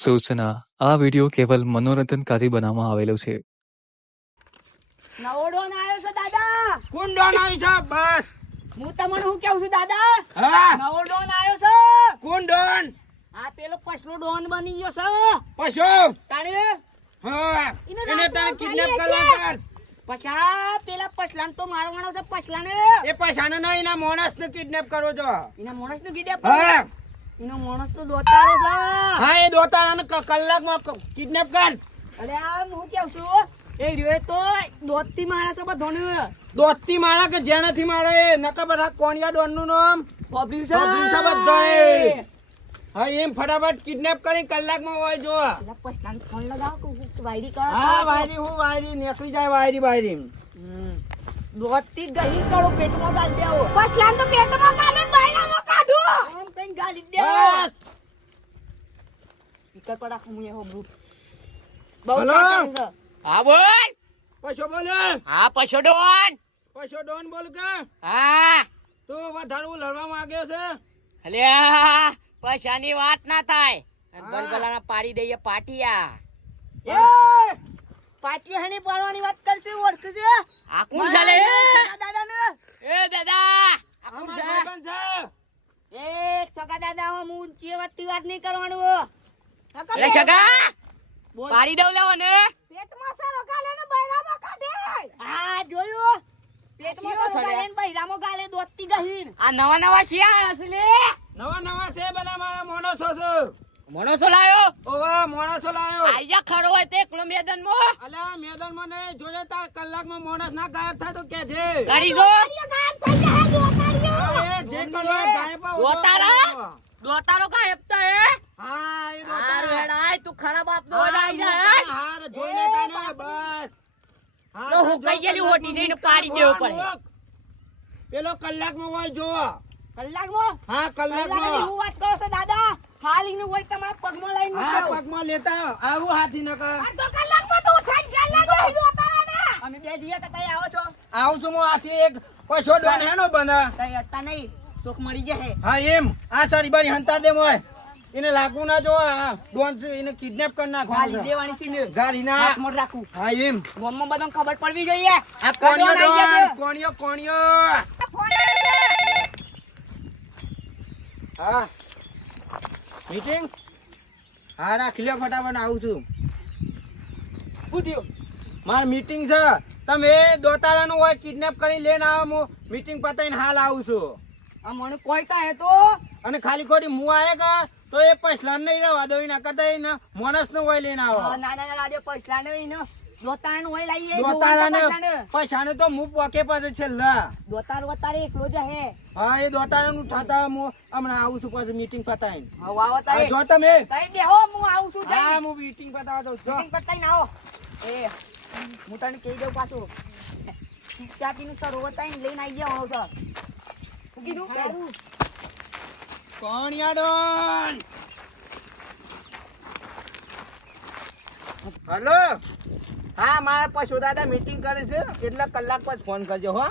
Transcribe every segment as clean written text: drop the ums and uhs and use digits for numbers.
સૂચના આ વિડિયો કેવલ મનોરંજનકારી બનાવવામાં આવેલો છે. નવો ડોન આવ્યો છે દાદા. કોણ ડોન આવી છે? બસ હું તમને શું કેવું છું દાદા? હા નવો ડોન આવ્યો છે. કોણ ડોન? આ પેલો પછલો ડોન બની ગયો છે. પશુ તાણે હા એને તને કિડનેપ કરવા કર. પછા પેલા પછલાને તો મારવાનો છે. પછલાને એ પૈસાને નહીં એના માણસને કિડનેપ કરો છો. એના માણસનો કિડનેપ હા એનો માણસ તો દોતારો છે. હા એ દોતારાને કલાકમાં કિડનેપ કર. અરે આ હું કેવું છું એ રહ્યો તો દોતથી મારે છે બધોને. દોસ્તી મારા કે જેનાથી મારે એ નકા બધા કોણિયા ડોન નું નામ પબ્લિક છે બધાએ. હા એમ ફટાફટ કિડનેપ કરી કલાકમાં હોય જો. પેલા પછલાને ફોન લગાવો કે વાયરી કરો. હા વાયરી હું વાયરી નીકળી જાય વાયરી દોતથી ગહી કરો પેટમાં ગાલ દેવો. પછલાને તો પેટમાં ગાલે બહારમાં કાઢો. આમ કઈ ગાલી દે. બસ સ્પીકર પર રાખો હું એવો બ્રૂટ. હેલો. હા બોલ. પશુ બોલે. હા પછો ડોન. પશુ ડોન બોલ કે હા તું વધારે લડવા માંગ્યો છે. અલ્યા પૈસાની વાત ના થાય. ગલગલાના પાડી દઈએ પાટિયા. એ પાટિયા હની પાડવાની વાત કરશે ઓળખશે. આ કોણ ચાલે દાદાને? એ દાદા આ કોણ અમાર છે? ભાઈબંધ છે. એ છોકા દાદા હું ઊંચી વાત નહીં કરવાનું. એ છોકા પાડી દઉં લેવો ને. પેટમાં સરો ગાલે ને બૈરામાં કાઢે. હા જોયું. પેટમાં સરો ગાલે ને બૈરામાં ગાલે દોસ્તી ગહીન. આ નવા નવા શિયા અસલે. નવા છે બધા મારા મોણસો છે. મણોસો લાયો. ઓવા મોણસો લાયો. આયા ખડો હોય તે એકલો મેદાનમાં. અલ્યા મેદાનમાં નહીં જોજે તાર કલાકમાં મોણસ ના ગાયબ થાય તો કે છે. ગાડી જો. હા એ જે કરવા ગાયબ હોય દોતારા? દોતારો ગાયબ તો હે. હા એ તારો દોતારા. હેડાય તું ખરાબ બાપ નો હા હેડાય. હાર જોઈ લેતા ને બસ. હા તો હું કઈ ગયેલી હોટી જઈને પાડી દેવો પડે. પેલો કલાકમાં હોય જો. કલાકમાં? હા કલાકમાં. હું વાત કરો છો દાદા? હાલીનું હોય તમારા પગમાં લઈને હા મૂકો. પગમાં લેતા આવું હાથી નકા. આ તો કલાકમાં તો ઉઠાઈ ગયા ના દોતારાને. અમે બે જીએ તો તઈ આવો છો. આવું છું હું હાથી એક પછો ડોન હેનો બંધા. તઈ અટતા નહીં. સુખ મળી જશે. હા એમ આ સારી બારી હંતાર દે મોય. એને લાગવું ના જો આ ડોન છે એને કિડનેપ કરી ગાલી નાખવાનું. દેવાની છે ને. ગાડી ના. હાથમાં રાખું. હા એમ ગામમાં બધાને ખબર પડવી જોઈએ. આ કોણિયો કડો નાઈ ડોન જશે. કોણિયો. હા મીટિંગ હા રાખી લ્યો ફટાફટ આવું છું. શું થયું? માર મીટિંગ છે તમે દોતારાનું હોય કિડનેપ કરી લઈને આવો હું મીટિંગ પતાઈને હાલ આવું છું. આ મને કોઈ કહે તો અને ખાલી ખોટી હું આવે કા તો એ પૈસા નહીં રહેવા દો એના કરતા એને માણસ નો હોય લઈને આવો. ના ના આજે પૈસા નહીં ને દોતારાનું હોય લાવીએ. દોતારાને પૈસાને તો હું પોકે પાસે છેલ્લા. દોતાર વતારે એકલો જ હે. હા એ દોતારાનું ઠાતા હું હમણાં આવું છું પછી મીટિંગ પતાઈને. હવે આવો હા, તારે. જો તમે તઈ બેહો હું આવું છું. હા હું મીટિંગ પતાવવા દઉં છું. મીટિંગ કરતા આવો. એ હું તને કહી દઉં પાછું. ચાટીનું સરોવર તાઈને લઈને આવી જાવ સર. શું કીધું? કોણિયાડોન હેલો. હા મારા પશુ દાદા મીટિંગ કરે છે એટલે કલાક પછી ફોન કરજો હો.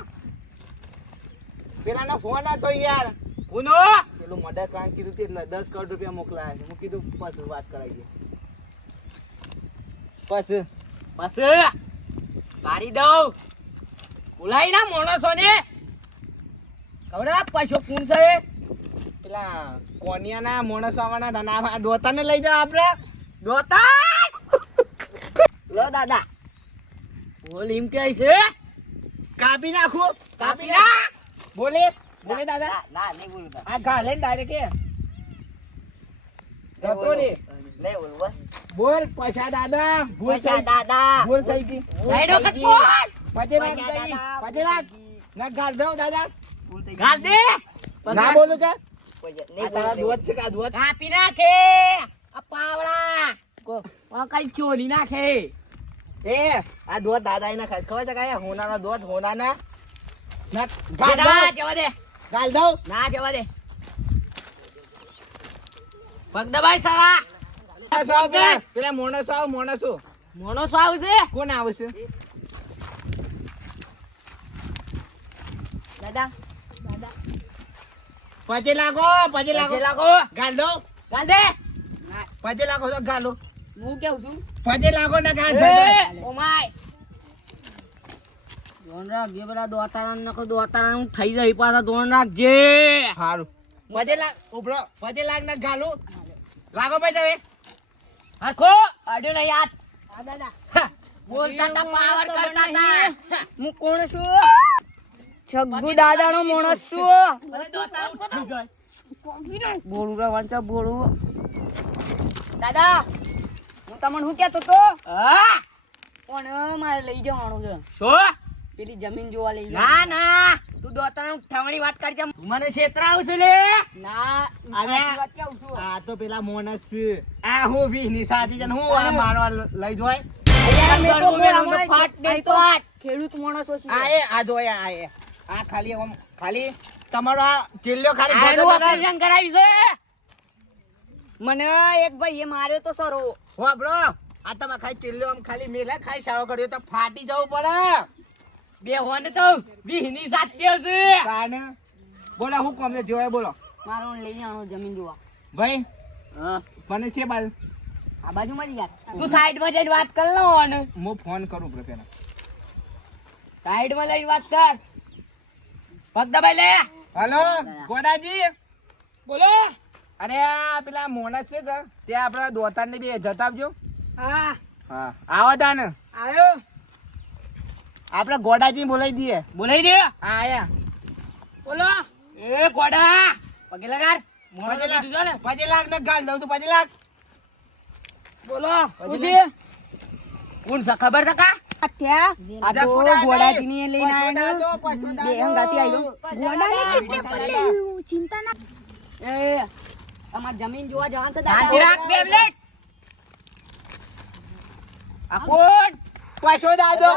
પેલાનો ફોન હતો યાર. કોનો? પેલું મર્ડર કાંડ કીધું હતું એટલે 10 કરોડ રૂપિયા મોકલાયા છે. હું કીધું પછી વાત કરાવીએ. પછી બસ મારી દઉં. બોલાઈ ના માણસોને. ખબર આ પૈસો કોણ છે? પેલા કોનિયાના માણસો આવવાના હતા ને આ દોતાને લઈ જાવ આપણે. દોતા લો દાદા બોલ એમ કે છે. કાપી નાખું. કાપી નાખ. બોલે બોલે દાદા. ના નહીં બોલું. આ ગાલે ને ડાયરેક્ટ જતો રે. લે બોલ. બોલ પૈસા દાદા. ભૂલ પૈસા થઈ દાદા. ભૂલ થઈ ગઈ. લાઈડો કટ કોણ? પછી પૈસા દાદા. પછી ના ગાલ દઉં દાદા. ગાલ દે. ના બોલું કે નહીં આ તારા દોત છે કે આ દોત. કાપી નાખે. આ પાવડા કઈ ચોરી નાખે. એ આ દોત દાદા ના ખાય ખબર છે કે હોનાનો દોત હોનાના ના ના ગાલ જવા દે. ગાલ દઉં. ના જવા દે. પગ દબાઈ સારા. પેલા મોણસો આવ મોણસો મોણસો આવશે. કોણ આવશે? દાદા દાદા પછી લાગો લાગો. ગાલ દઉં. ગાલ દે પજે લાગો તો ગાલો હું કેવું છું પજે લાગો ના ગાલ ઓ માય ધોન રાખજે પેલા દોતારાન નકો દોતારાન હું થઈ જાય પાછા ધોન રાખજે હારું પજે લાગ ઉભરો પજે લાગ ના ગાલો લાગો ભાઈ હવે હરખો આડ્યો ને યાદ આ દાદા બોલતા તા પાવર કરતા તા હું કોણ છું છગ્ગુ દાદાનો માણસ છું બોલું રે વંચા બોલું દાદા હું તમને શું કહેતો તો પણ મારે લઈ જવાનું છે શું પેલી જમીન જોવા લઈ ના ના તું દોતાનો થવાની વાત કરજે મને છેતરા આવશે લે ના અરે વાત કેવું છું આ તો પેલા મોનસ છે આ હું વી ની સાથી જન હું આ મારવા લઈ જોય ખેડૂત માણસો છે આ જોય આ ખાલી આમ ખાલી તમારો આ કિલ્લો ખાલી ઓપરેશન કરાવ્યું છે મને એક ભાઈ એ માર્યો તો સરો હો બ્રો આ તમે ખાલી કિલ્લો આમ ખાલી મેલા ખાલી સારો કર્યો તો ફાટી જવું પડે બે હોને તો વીહની સાત્ય છે કાને બોલો હું કોમ છે જોય બોલો મારો લઈ આનો જમીન જોવા ભાઈ હા મને છે બાલ આ બાજુમાં જ યાર તું સાઈડ માં જઈને વાત કર લો ને હું ફોન કરું બ્રો પેલા સાઈડ માં લઈને વાત કર પગ દબાઈ લે હેલો ગોડાજી બોલો અરે આ પેલા મોનસ છે કે તે આપણા દોતાર ને બે જતા આવજો હા હા આવો તા ને આયો આપણે ગોડાજી બોલાવી દઈએ બોલાઈ દે આયા બોલો એ ગોડા પગે લગાડ પછી લાખ ને ગાલ દઉં છું 5 લાખ બોલો ઉજી કોણ છે ખબર છે કા અત્યા આ તો ગોડાજી ને લઈને આયો બે હંગાતી આયો ગોડાને કિડનેપ કરી લે ચિંતા ના એ અમાર જમીન જોવા જવાનું છે શાંતિ રાખ બે મિનિટ આ કોણ પાછો દાદો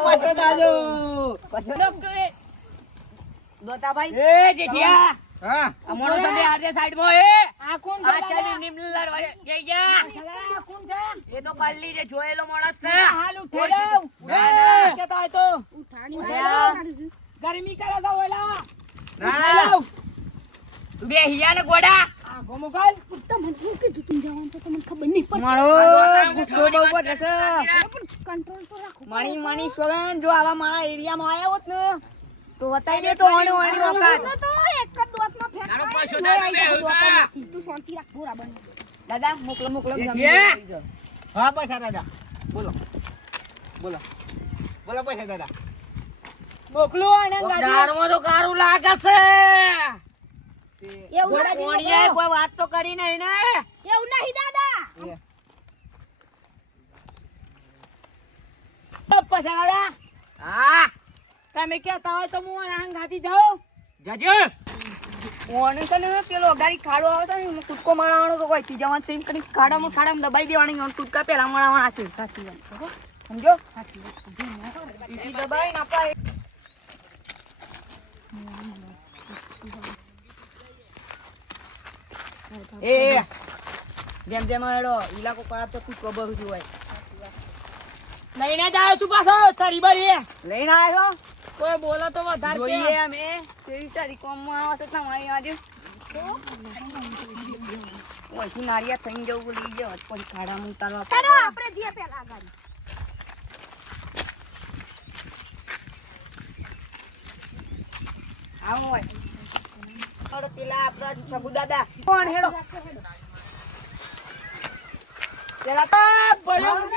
દોતાભાઈ એ જેઠિયા હા અમારો સંડે આરજે સાઈડ માં એ આ કોણ છે આ ચાલી નિમલર વાળે જઈ જા આ કોણ છે એ તો કલ્લી જે જોયેલો માણસ છે હાલ ઉઠાડો કે તો આય તો ઉઠાણી ગરમી કરે છે ઓલા ના તું બે હિયા ને ગોડા આ ગોમુકલ તમને શું કીધું તું જવાનું છે તમને ખબર નહીં પડતી મારો ગુસ્સો બહુ વધે છે કંટ્રોલ તો રાખો માણી સોગન જો આવા મારા એરિયામાં આયા હોત ને તો બતાઈ દે તો ઓણી ઓકાત તો એક જ દોતનો ફેંક તારો મારે, પાછો નહીં દાદા આવી બે જાય, ઉભા. દોત નથી. તું શાંતિ રાખ બોરા બન દાદા મોકલો જેઠિયા. હા પૈસા દાદા બોલો પૈસા દાદા મોકલો અને ગાડીમાં તો કારું લાગે છે એવું નથી કોણીએ કોઈ વાત તો કરી નહીં ને એવું નહીં દાદા પૈસા દાદા હા તમે કહેતા હોય તો હું આંગાથી જાઉં જજો ઓને છે ને પેલો ગાડી ખાડો આવે છે ને એમાં કૂદકો મારવાનો તો કોઈ જવાન સેમ કરી ખાડામાં દબાઈ દેવાની અને કૂદકા પેલા મારવાના છે સાચી વાત છે હો. સમજો સાચી વાત છે. ઈસી દબાઈને આપણે એ જેમ જેમ એડો ઇલાકો ખરાબ તો કૂદકો બહુ જ હોય લઈને જ આવ્યો છું પાછો તારી બરી લઈને આવ્યો કોઈ બોલો તો વધારે જોઈએ અમે કેવી તારી કોમમાં આવશે તમારી આજે ઓછી નારિયા થઈને જવું લઈ જાવ પછી ખાડામાં ઉતારવા ચાલો આપણે જઈએ પેલા ગાડી આવો હોય થોડો પેલા આપણા સગુ દાદા કોણ હેડો પેલા તો બોલ્યો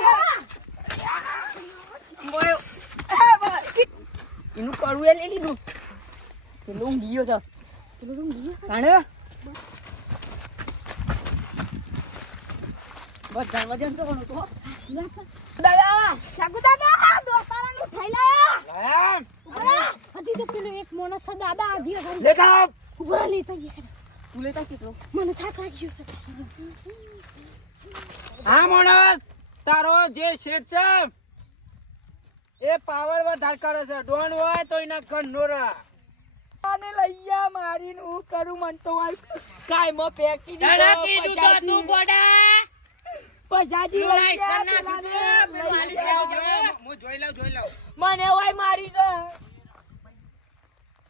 એનું કડવું એ લઈ લીધું પેલું ઊંઘી ગયો છે કાણે વજન છે કોણ તો દાદા શાકુ દાદા દોતારાનું થઈ લાયા લાયા ઉભરા. હજી તો પેલો એક માણસ છે દાદા હજી આગળ. લેખા ઉભરા લેતા ગયા. તું લેતા કેટલો મને થાક લાગ્યો છે હા મોણસ તારો જે શેઠ છે એ પાવર વધારે કરે છે ડોન હોય તો એના કન્નોરા આને લઈયા મારીને હું કરું મન તો કાઈ મો પેકી દીધો કીધું તો તું ગોડા પછાજી હું જોઈ લઉં મને ઓય મારી દે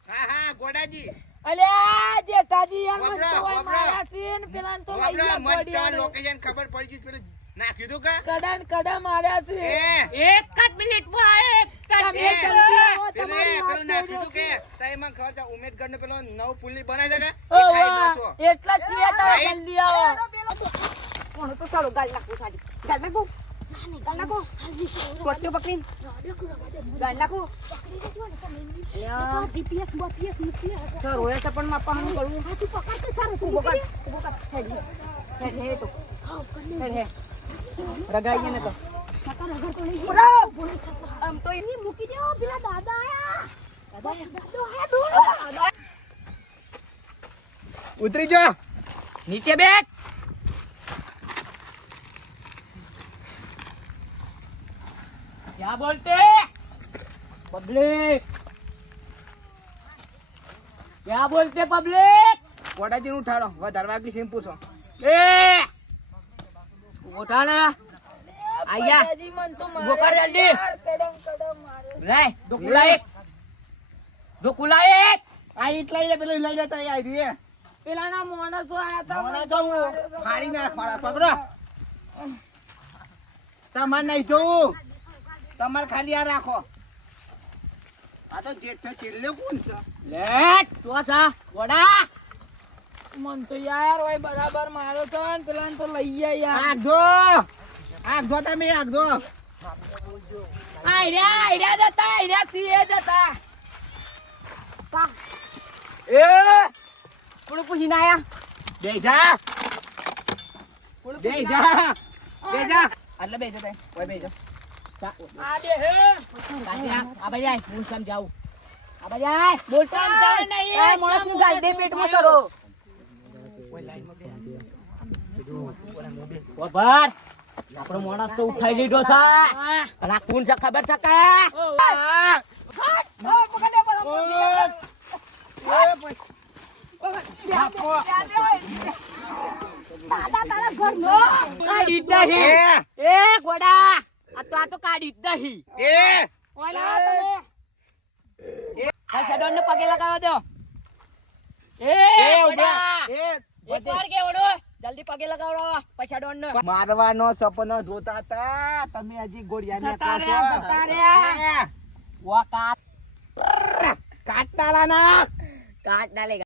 હા ગોડાજી અલ્યા જેઠાજી યાર મને ગોબરા, તો ઓય ગોબરા. માર્યા છે ને પેલા તો લઈ આપડે ગયા મન ગોડિયા. લોકેશન ખબર પડી ગઈ પેલું નાખ્યું તું કા કડા ને કડા માર્યા છે. એ એક જ મિનિટમાં તમે તમે જલ્દી આવો, પેલું તમારી વાત પેલું નાખ્યું થઈ તું કે સાહેબ ખબર છે ઉમેદગઢ નો પેલો નવ પુલની બનાવી છે ઓ કે ખાઈ વાહ, પાછો એટલા જ છીએ તો ભાઈ. જલ્દી આવો. કોણ તો સારું ગાલ નાખું સાડી. ગાલ નાખું. ગાલ નાખું. કોટ્યો પકડીને. ગાલ નાખું. જીપીએસ બોપીએસ મૂકી આ સર હોય છે પણ માપા હું કરું. તું પકડ તો સારું તું ઉભો કર. મૂકી ઉભો કર. હેડ હે તો. હા કરી હેડ હે. રગાઈએ ને તો. છકા નગર તો નહીં ઉભો. બોલે છકા આમ તો એની મૂકી દેવો પેલા દાદા આયા દાદો હે દૂર ઉતરી જો નીચે બેઠ. क्या बोलते पब्लिक क्या बोलते पब्लिक કોટાજી નું ઉઠાડો વધારે વાગી સીમ પૂછો ए उठा ना आया वो कर जल्दी ले दो कुला एक આ ઈટ લઈ લે પેલું લઈ લેતા આવી રહ્યું પેલા ના માણસો આયા તા મને તો હું ફાડી નાખ મારા પકડો તમારે નહીં જોવું તમારે ખાલી આ રાખો આ તો જેઠ ચીલ્લે કોણ છે લેટ તો સા વડા મન તો યાર ઓય બરાબર મારો તો ને પેલા તો લઈ ગયા યાર આગજો તમે આગજો આઈડિયા જતા સીએ જતા કા એ કોણ પૂછીને આયા બેજા બેજા એટલે બેજો તે ઓય બેજો આ દે હે આ ભાઈ હું સમજાવું આ ભાઈ બોલતો સમજાવે નહીં એ માણસ નું ગાલ દે પેટમાં સરો ઓ ભાર આપણો માણસ તો ઉઠાઈ લીધો છે અને આ કોણ છે ખબર છે કે દાદા તારા ઘર નો કાઢી જ નહીં એ ગોડા આ તો કાઢી જ નહીં ઓલા તમે આ શેડોન ને પગે લગાવો દો એ ગોડા એક વાર કે ઓડો જલ્દી પગે લગાવડો પૈસા ડોન ને મારવાનો સપનો જોતા હતા તમે હજી ગોળિયા જતા નાખો છો રહ્યા વા કાટ કાટતાલા ના કાટ ડાલે